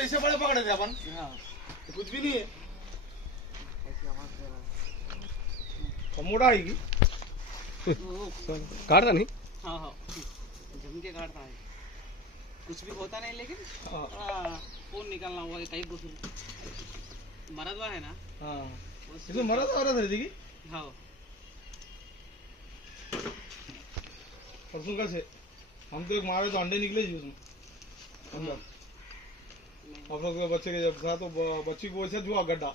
इसे पहले पकड़े थे अपन। कुछ भी नहीं है। मोड़ा आएगी काटता नहीं। हाँ हाँ जम के काटता है, कुछ भी होता नहीं, लेकिन खून निकलना हुआ कहीं कुछ मरदवा है ना। हाँ इसमें मरद औरत है जी। हाँ परसों कैसे हम तो एक मारे तो अंडे निकले जी उसमें अंदर। आप लोग बच्चे के जब था तो बच्ची को वैसे हुआ गड्ढा